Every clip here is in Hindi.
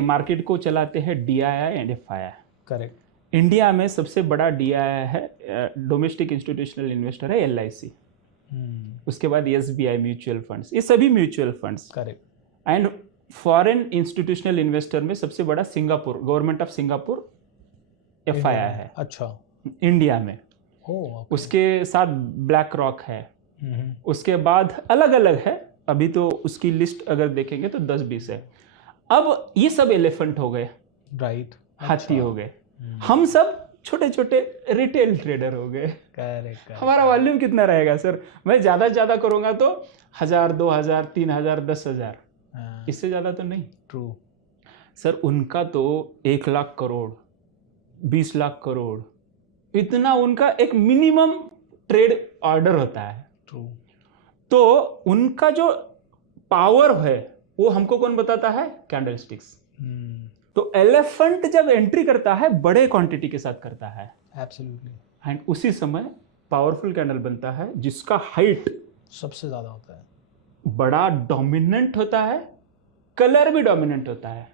देखिए मार्केट को चलाते हैं DII and FII। Correct. India में सबसे बड़ा DII है, डोमेस्टिक इंस्टीट्यूशनल इन्वेस्टर है, LIC। उसके बाद SBI म्यूचुअल फंड्स, ये सभी mutual funds. Correct. And foreign institutional investor में सबसे बड़ा Singapore, government of Singapore FII है। अच्छा। इंडिया में। ओके। उसके साथ ब्लैक रॉक है। उसके बाद अलग अलग है, अभी तो उसकी लिस्ट अगर देखेंगे तो 10-20 है। अब ये सब एलिफेंट हो गए, राइट, हाथी हो गए। हम सब छोटे छोटे रिटेल ट्रेडर हो गए। करेक्ट। हमारा वॉल्यूम कितना रहेगा सर? मैं ज़्यादा से ज़्यादा करूँगा तो 1000, 2000, 3000, 10,000, इससे ज़्यादा तो नहीं। ट्रू सर, उनका तो 1 लाख करोड़, 20 लाख करोड़, इतना उनका एक मिनिमम ट्रेड ऑर्डर होता है। ट्रू। तो उनका जो पावर है वो हमको कौन बताता है? कैंडलस्टिक्स। तो एलिफेंट जब एंट्री करता है बड़े क्वांटिटी के साथ करता है, एब्सोल्युटली, एंड उसी समय पावरफुल कैंडल बनता है जिसका हाइट सबसे ज्यादा होता है, बड़ा डोमिनेंट होता है, कलर भी डोमिनेंट होता है।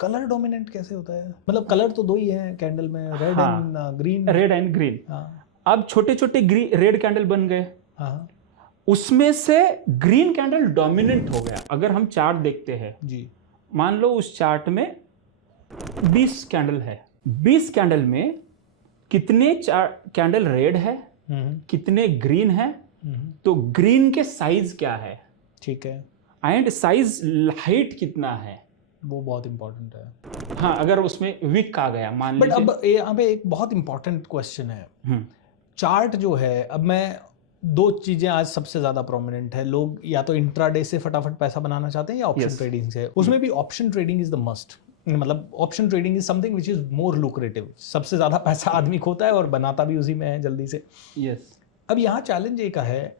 कलर डोमिनेंट कैसे होता है? मतलब कलर तो दो ही है कैंडल में, red and green. Red and green. हाँ। अब छोटे छोटे रेड कैंडल बन गए। हाँ। उसमें से ग्रीन कैंडल डोमिनेंट हो गया। अगर हम चार्ट देखते हैं जी, मान लो उस चार्ट में 20 कैंडल है, 20 कैंडल में कितने कैंडल रेड है, कितने ग्रीन है, तो ग्रीन के साइज क्या है, ठीक है, एंड साइज हाइट कितना है, वो बहुत इंपॉर्टेंट है। हाँ, अगर उसमें विक आ गया मान बट लीजिए। अब यहाँ पे एक बहुत इंपॉर्टेंट क्वेश्चन है। चार्ट जो है, अब मैं दो चीजें आज सबसे ज्यादा प्रोमिनेंट है, लोग या तो इंट्राडे से फटाफट पैसा बनाना चाहते हैं या ऑप्शन ट्रेडिंग से। उसमें भी option trading is the must, मतलब option trading is something which is more lucrative. सबसे ज्यादा पैसा आदमी खोता है और बनाता भी उसी में है जल्दी से। यस। अब यहाँ चैलेंज एक है,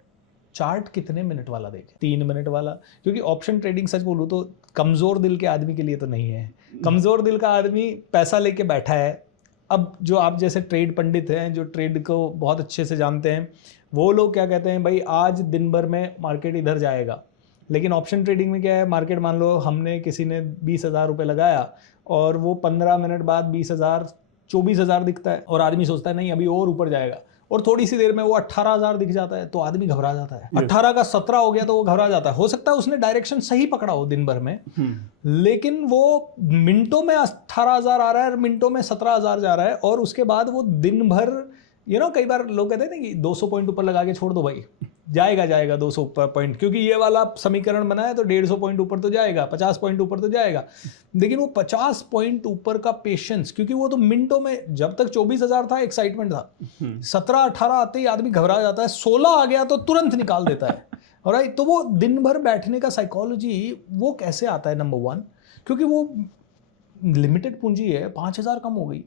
चार्ट कितने मिनट वाला देखें, 3 मिनट वाला? क्योंकि ऑप्शन ट्रेडिंग सच बोलूँ तो कमजोर दिल के आदमी के लिए तो नहीं है। कमजोर दिल का आदमी पैसा लेके बैठा है। अब जो आप जैसे ट्रेड पंडित हैं, जो ट्रेड को बहुत अच्छे से जानते हैं, वो लोग क्या कहते हैं, भाई आज दिन भर में मार्केट इधर जाएगा। लेकिन ऑप्शन ट्रेडिंग में क्या है, मार्केट मान लो हमने किसी ने 20,000 रुपये लगाया और वो 15 मिनट बाद 20,000 24,000 दिखता है और आदमी सोचता है नहीं अभी और ऊपर जाएगा, और थोड़ी सी देर में वो 18,000 दिख जाता है तो आदमी घबरा जाता है। 18 का 17 हो गया तो वो घबरा जाता है। हो सकता है उसने डायरेक्शन सही पकड़ा हो दिन भर में, लेकिन वो मिनटों में 18,000 आ रहा है, मिनटों में 17,000 जा रहा है, और उसके बाद वो दिन भर कई बार लोग कहते हैं ना कि 200 पॉइंट ऊपर लगा के छोड़ दो भाई, जाएगा 200 पॉइंट, क्योंकि ये वाला समीकरण बना है तो 150 पॉइंट ऊपर तो जाएगा, 50 पॉइंट ऊपर तो जाएगा। लेकिन वो 50 पॉइंट ऊपर का पेशेंस, क्योंकि वो तो मिनटों में, जब तक 24,000 था एक्साइटमेंट था, 17-18 आते ही आदमी घबरा जाता है, 16 आ गया तो तुरंत निकाल देता है। राइट। तो वो दिन भर बैठने का साइकोलॉजी वो कैसे आता है? नंबर 1, क्योंकि वो लिमिटेड पूंजी है, 5,000 कम हो गई,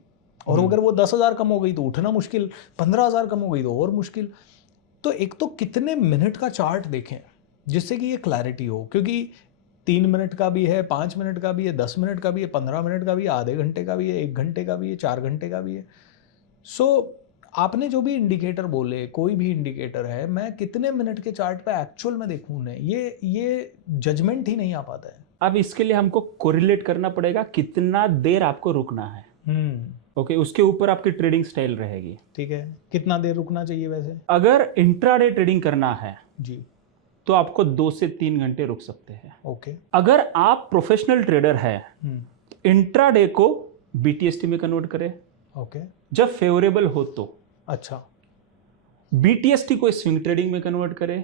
और अगर वो 10,000 कम हो गई तो उठना मुश्किल, 15,000 कम हो गई तो और मुश्किल। तो एक तो कितने मिनट का चार्ट देखें जिससे कि ये क्लैरिटी हो, क्योंकि 3 मिनट का भी है, 5 मिनट का भी है, 10 मिनट का भी है, 15 मिनट का भी है, आधे घंटे का भी है, 1 घंटे का भी है, 4 घंटे का भी है। सो आपने जो भी इंडिकेटर बोले, कोई भी इंडिकेटर है, मैं कितने मिनट के चार्ट पे एक्चुअल में देखूं ने, ये जजमेंट ही नहीं आ पाता है। अब इसके लिए हमको कोरिलेट करना पड़ेगा कितना देर आपको रुकना है। ओके, उसके ऊपर आपकी ट्रेडिंग स्टाइल रहेगी। ठीक है, कितना देर रुकना चाहिए वैसे? अगर इंट्राडे ट्रेडिंग करना है जी, तो आपको 2 से 3 घंटे रुक सकते हैं। ओके। अगर आप प्रोफेशनल ट्रेडर है, इंट्राडे को BTST में कन्वर्ट करें, ओके, जब फेवरेबल हो तो। अच्छा। BTST को स्विंग ट्रेडिंग में कन्वर्ट करें,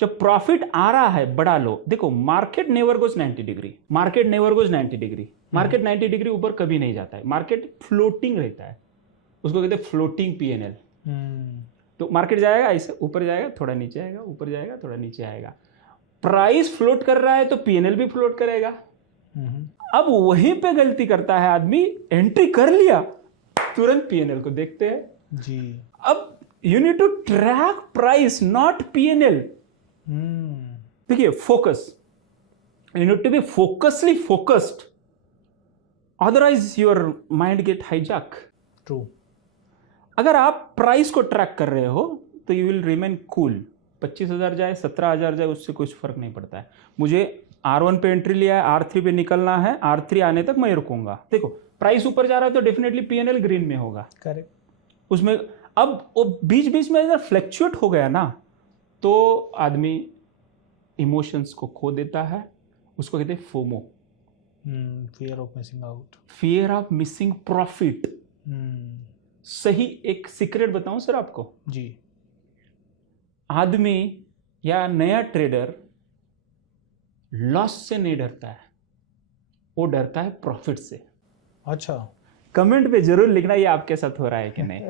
जब प्रॉफिट आ रहा है बड़ा लो। देखो market never goes 90 degree, market never goes 90 degree, market 90 degree ऊपर कभी नहीं जाता है, मार्केट फ्लोटिंग रहता है, उसको कहते हैं फ्लोटिंग PNL। तो मार्केट जाएगा ऐसे, ऊपर जाएगा थोड़ा नीचे आएगा, ऊपर जाएगा थोड़ा नीचे आएगा। प्राइस फ्लोट कर रहा है तो PNL भी फ्लोट करेगा। अब वहीं पे गलती करता है आदमी, एंट्री कर लिया तुरंत PNL को देखते हैं जी। अब you need to track price not PNL। देखिए focus, you need to be focusly focused, otherwise your mind get hijack. True. अगर आप प्राइस को ट्रैक कर रहे हो तो यू विल रिमेन कूल। 25,000 जाए, 17,000 जाए, उससे कुछ फर्क नहीं पड़ता है। मुझे R1 पे एंट्री लिया है, R3 पे निकलना है, R3 आने तक मैं रुकूंगा। देखो प्राइस ऊपर जा रहा है तो डेफिनेटली P&L ग्रीन में होगा। करेक्ट। उसमें अब वो बीच बीच में अगर फ्लैक्चुएट हो गया ना तो आदमी इमोशंस को खो देता है, उसको कहते हैं FOMO, fear of missing out, fear of missing profit. सही एक सीक्रेट बताऊं सर आपको जी। आदमी या नया ट्रेडर लॉस से नहीं डरता है, वो डरता है प्रॉफिट से। अच्छा। कमेंट पे जरूर लिखना ये आपके साथ हो रहा है कि नहीं।